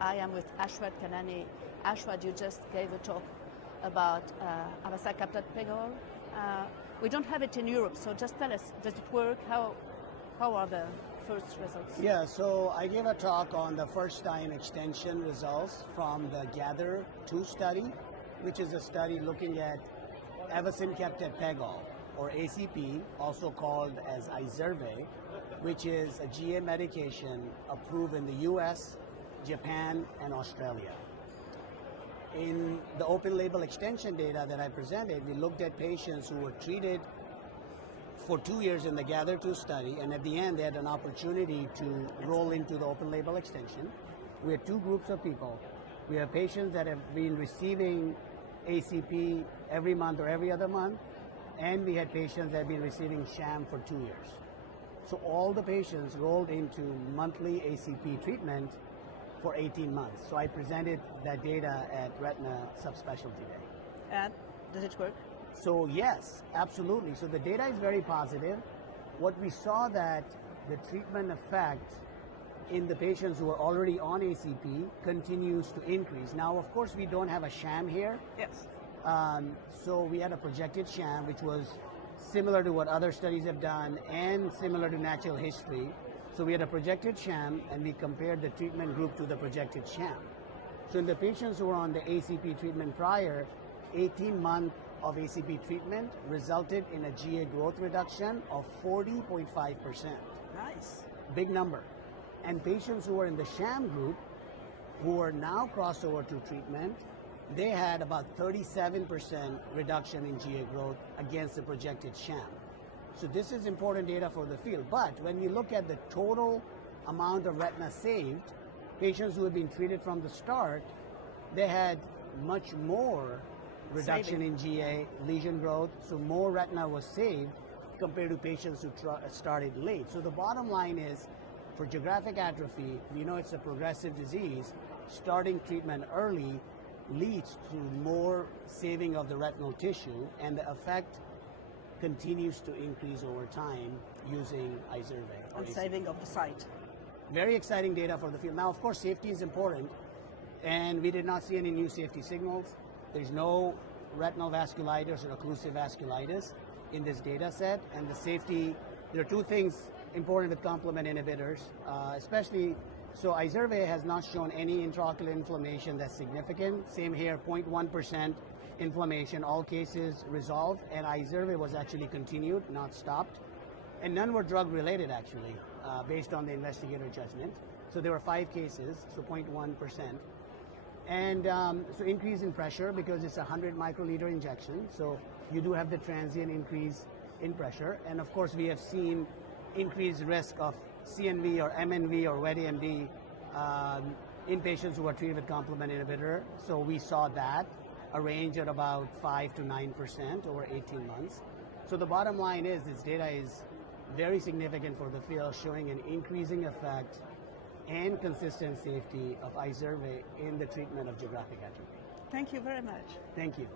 I am with Arshad Khanani. Arshad, you just gave a talk about avasacaptad pegol. We don't have it in Europe, so just tell us, does it work? How are the first results? Yeah, so I gave a talk on the first-time extension results from the GATHER2 study, which is a study looking at avasacaptad pegol, or ACP, also called as Izervay, which is a GA medication approved in the US, Japan, and Australia. In the open label extension data that I presented, we looked at patients who were treated for 2 years in the GATHER2 study, and at the end they had an opportunity to roll into the open label extension. We had two groups of people. We have patients that have been receiving ACP every month or every other month, and we had patients that have been receiving sham for 2 years. So all the patients rolled into monthly ACP treatment for 18 months. So I presented that data at Retina Subspecialty Day. And does it work? So yes, absolutely. So the data is very positive. What we saw that the treatment effect in the patients who are already on ACP continues to increase. Now, of course, we don't have a sham here. Yes. So we had a projected sham, which was similar to what other studies have done and similar to natural history. So we had a projected sham, and we compared the treatment group to the projected sham. So in the patients who were on the ACP treatment prior, 18 months of ACP treatment resulted in a GA growth reduction of 40.5%. Nice. Big number. And patients who were in the sham group, who are now crossed over to treatment, they had about 37% reduction in GA growth against the projected sham. So this is important data for the field. But when we look at the total amount of retina saved, patients who have been treated from the start, they had much more reduction in GA lesion growth, so more retina was saved compared to patients who started late. So the bottom line is, for geographic atrophy, we know it's a progressive disease. Starting treatment early leads to more saving of the retinal tissue, and the effect continues to increase over time using Izervay. And saving of the sight. Very exciting data for the field. Now, of course, safety is important, and we did not see any new safety signals. There's no retinal vasculitis or occlusive vasculitis in this data set, and the safety, there are two things important with complement inhibitors, especially, so Izervay has not shown any intraocular inflammation that's significant. Same here, 0.1% inflammation, all cases resolved, and Izervay was actually continued, not stopped. And none were drug related actually, based on the investigator judgment. So there were 5 cases, so 0.1%. And so increase in pressure because it's a 100 microliter injection. So you do have the transient increase in pressure. And of course we have seen increased risk of CNV or MNV or wet AMD in patients who are treated with complement inhibitor. So we saw that, a range at about 5 to 9% over 18 months. So the bottom line is this data is very significant for the field, showing an increasing effect and consistent safety of Izervay in the treatment of geographic atrophy. Thank you very much. Thank you.